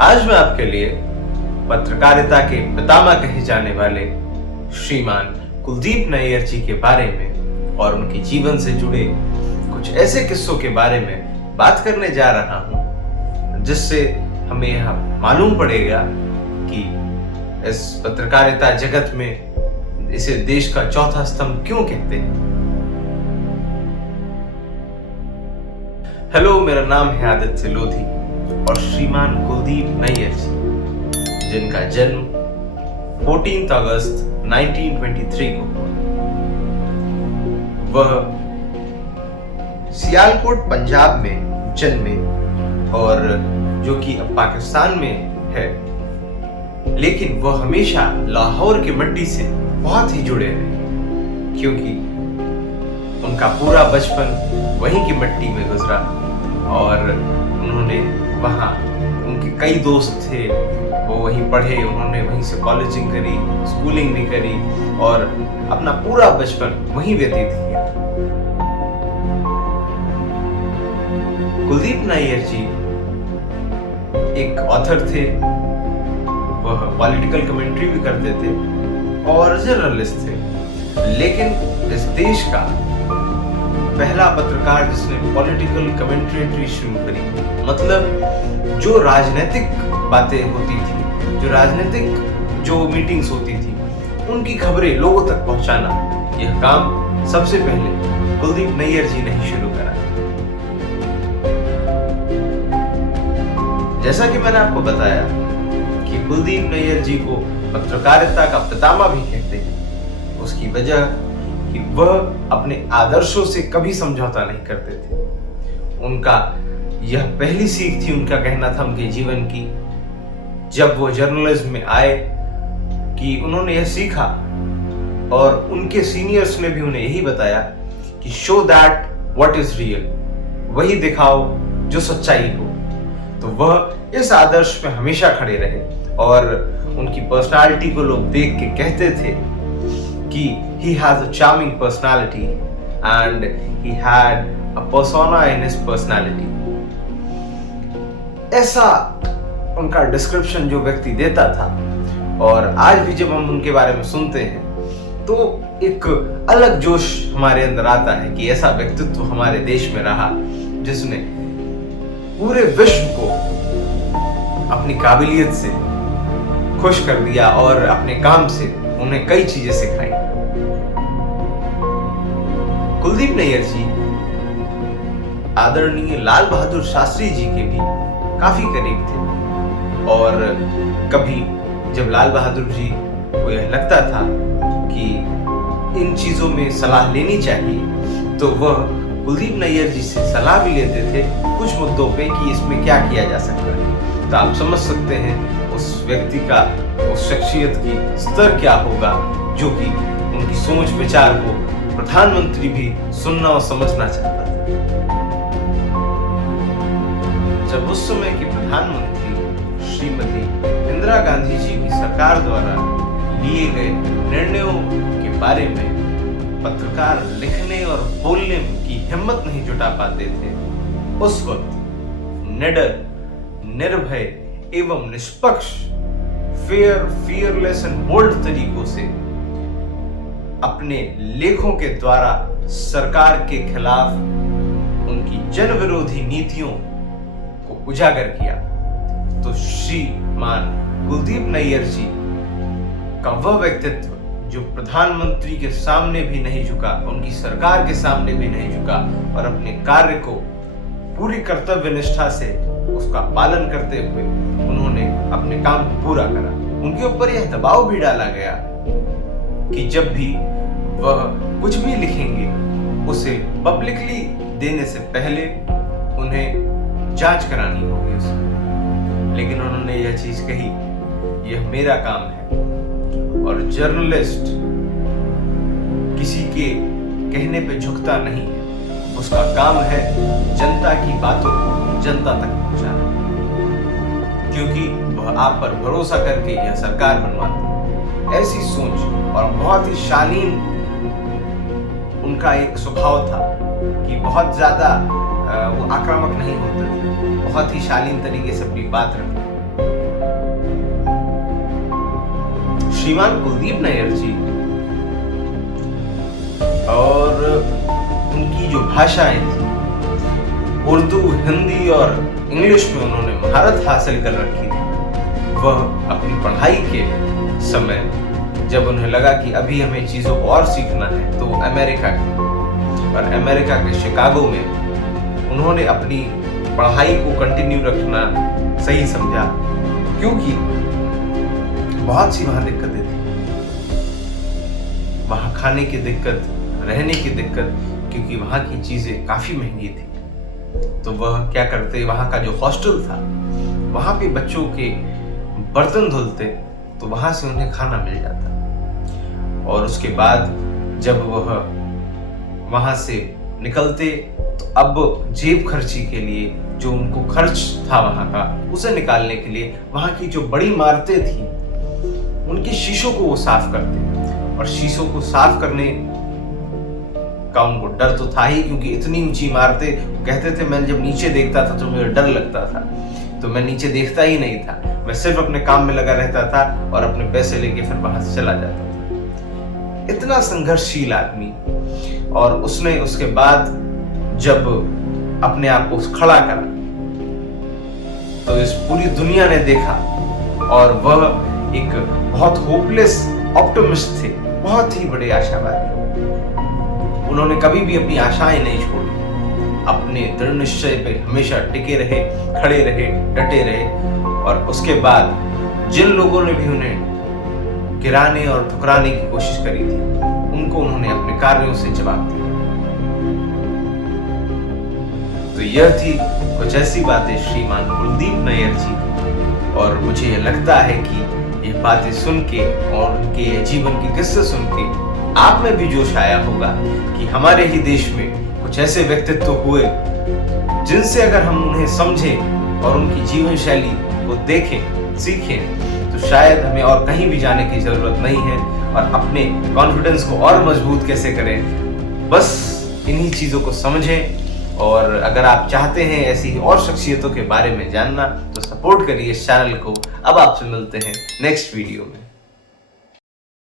आज मैं आपके लिए पत्रकारिता के पितामह कहे जाने वाले श्रीमान कुलदीप नैयर जी के बारे में और उनके जीवन से जुड़े कुछ ऐसे किस्सों के बारे में बात करने जा रहा हूं, जिससे हमें यह मालूम पड़ेगा कि इस पत्रकारिता जगत में इसे देश का चौथा स्तंभ क्यों कहते हैं। हेलो, मेरा नाम है आदित्य लोधी और श्रीमान कुलदीप नैयर जी, जिनका जन्म 14 अगस्त 1923 को हुआ, वह सियालकोट पंजाब में जन्मे और जो कि अब पाकिस्तान में है, लेकिन वह हमेशा लाहौर की मिट्टी से बहुत ही जुड़े रहे, क्योंकि उनका पूरा बचपन वहीं की मिट्टी में गुजरा और उन्होंने वहाँ, उनके कई दोस्त थे, वो वहीं पढ़े, उन्होंने वहीं से कॉलेजिंग करी, स्कूलिंग भी करी और अपना पूरा बचपन वहीं व्यतीत किया। कुलदीप नैयर जी एक ऑथर थे, वह पॉलिटिकल कमेंट्री भी करते थे और जर्नलिस्ट थे, लेकिन इस देश का पहला पत्रकार जिसने पॉलिटिकल कमेंट्री शुरू करी, मतलब जो राजनीतिक बातें होती थी, जो राजनीतिक जो मीटिंग्स होती थी, उनकी खबरें लोगों तक पहुंचाना, यह काम सबसे पहले कुलदीप नैयर जी ने ही शुरू करा। जैसा कि मैंने आपको बताया कि कुलदीप नैयर जी को पत्रकारिता का पितामह भी कहते हैं, उसकी वजह कि वह अपने आदर्शों से कभी समझौता नहीं करते थे। उनका यह पहली सीख थी, उनका कहना था उनके जीवन की, जब वो जर्नलिज्म में आए, कि उन्होंने यह सीखा और उनके सीनियर्स ने भी उन्हें यही बताया कि show that what is real, वही दिखाओ जो सच्चाई हो। तो वह इस आदर्श पे हमेशा खड़े रहे और उनकी पर्सनालिटी को लोग देख के कहते थे कि he has a charming personality and he had a persona in his personality। ऐसा उनका डिस्क्रिप्शन जो व्यक्ति देता था, और आज भी जब हम उनके बारे में सुनते हैं तो एक अलग जोश हमारे अंदर आता है कि ऐसा व्यक्तित्व हमारे देश में रहा जिसने पूरे विश्व को अपनी काबिलियत से खुश कर दिया और अपने काम से उन्हें कई चीजें सिखाई। कुलदीप नैयर जी आदरणीय लाल बहादुर शास्त्री जी के भी काफी करीब थे और कभी जब लाल बहादुर जी को यह लगता था कि इन चीजों में सलाह लेनी चाहिए, तो वह कुलदीप नैयर जी से सलाह भी लेते थे कुछ मुद्दों पे कि इसमें क्या किया जा सकता है। तो आप समझ सकते हैं उस व्यक्ति का, उस शख्सियत की स्तर क्या होगा, जो कि उनकी सोच विचार को प्रधानमंत्री भी सुनना और समझना चाहता था। जब उस समय की प्रधानमंत्री श्रीमती इंदिरा गांधी जी की सरकार द्वारा लिए गए निर्णयों के बारे में पत्रकार लिखने और बोलने की हिम्मत नहीं जुटा पाते थे, उस वक्त निडर, निर्भय एवं निष्पक्ष, फियरलेस एंड बोल्ड तरीकों से अपने लेखों के द्वारा सरकार के खिलाफ उनकी जन विरोधी नीतियों को उजागर किया। तो श्रीमान कुलदीप नैयर जी का वह व्यक्तित्व जो प्रधानमंत्री के सामने भी नहीं झुका, उनकी सरकार के सामने भी नहीं झुका और अपने कार्य को पूरी कर्तव्य निष्ठा से उसका पालन करते हुए उन्होंने अपने काम को पूरा करा। उनके ऊपर यह दबाव भी डाला गया कि जब भी वह कुछ भी लिखेंगे उसे पब्लिकली देने से पहले उन्हें जांच करानी होगी उसमें, लेकिन उन्होंने यह चीज कही, यह मेरा काम है और जर्नलिस्ट किसी के कहने पे झुकता नहीं है, उसका काम है जनता की बातों को जनता तक पहुंचाना, क्योंकि वह आप पर भरोसा करके यह सरकार बनवाती है। ऐसी सोच और बहुत ही शालीन उनका एक स्वभाव था कि बहुत ज्यादा वो आक्रामक नहीं होते थे, बहुत ही शालीन तरीके से अपनी बात रखते। श्रीमान कुलदीप नैयर जी, और उनकी जो भाषाएं थी, उर्दू, हिंदी और इंग्लिश में उन्होंने महारत हासिल कर रखी थी। वह अपनी पढ़ाई के समय जब उन्हें लगा कि अभी हमें चीज़ों को और सीखना है, तो अमेरिका के शिकागो में उन्होंने अपनी पढ़ाई को कंटिन्यू रखना सही समझा, क्योंकि बहुत सी वहाँ दिक्कतें थी। वहाँ खाने की दिक्कत, रहने की दिक्कत, क्योंकि वहाँ की चीज़ें काफ़ी महंगी थी। तो वह क्या करते, वहाँ का जो हॉस्टल था वहाँ पे बच्चों के बर्तन धुलते, तो वहाँ से उन्हें खाना मिल जाता। और उसके बाद जब वह वहाँ से निकलते, तो अब जेब खर्ची के लिए जो उनको खर्च था वहाँ का, उसे निकालने के लिए वहाँ की जो बड़ी इमारतें थी उनकी शीशों को वो साफ करते। और शीशों को साफ करने का उनको डर तो था ही, क्योंकि इतनी ऊंची इमारतें, कहते थे मैं जब नीचे देखता था तो मुझे डर लगता था, तो मैं नीचे देखता ही नहीं था। मैं सिर्फ अपने काम में लगा रहता था और अपने पैसे लेके फिर वहां से चला जाता था। इतना संघर्षशील आदमी। और उसने उसके बाद जब अपने आप को खड़ा करा, तो इस पूरी दुनिया ने देखा, और वह एक बहुत होपलेस ऑप्टिमिस्ट थे, बहुत ही बड़े आशावादी। उन्होंने कभी भी अपनी आशाएं नहीं छोड़ी, अपने दृढ़ निश्चय पे हमेशा टिके रहे, खड़े रहे, डटे रहे। और उसके बाद जिन लोगों ने भी उन्हें गिराने और ठुकराने की कोशिश करी थी, उनको उन्होंने अपने कार्यों से जवाब दिया। तो यह थी कुछ ऐसी बातें श्रीमान कुलदीप नैयर जी की। और मुझे यह लगता है कि ये बातें सुन के और उनके जीवन के किस्से सुन के आप में भी जोश आया होगा कि हमारे ही देश में कुछ ऐसे व्यक्तित्व हुए जिनसे अगर हम उन्हें समझें और उनकी जीवन शैली को देखें, सीखें, तो शायद हमें और कहीं भी जाने की जरूरत नहीं है। और अपने कॉन्फिडेंस को और मजबूत कैसे करें, बस इन्हीं चीज़ों को समझें। और अगर आप चाहते हैं ऐसी और शख्सियतों के बारे में जानना, तो सपोर्ट करिए इस चैनल को। अब आपसे मिलते हैं नेक्स्ट वीडियो में।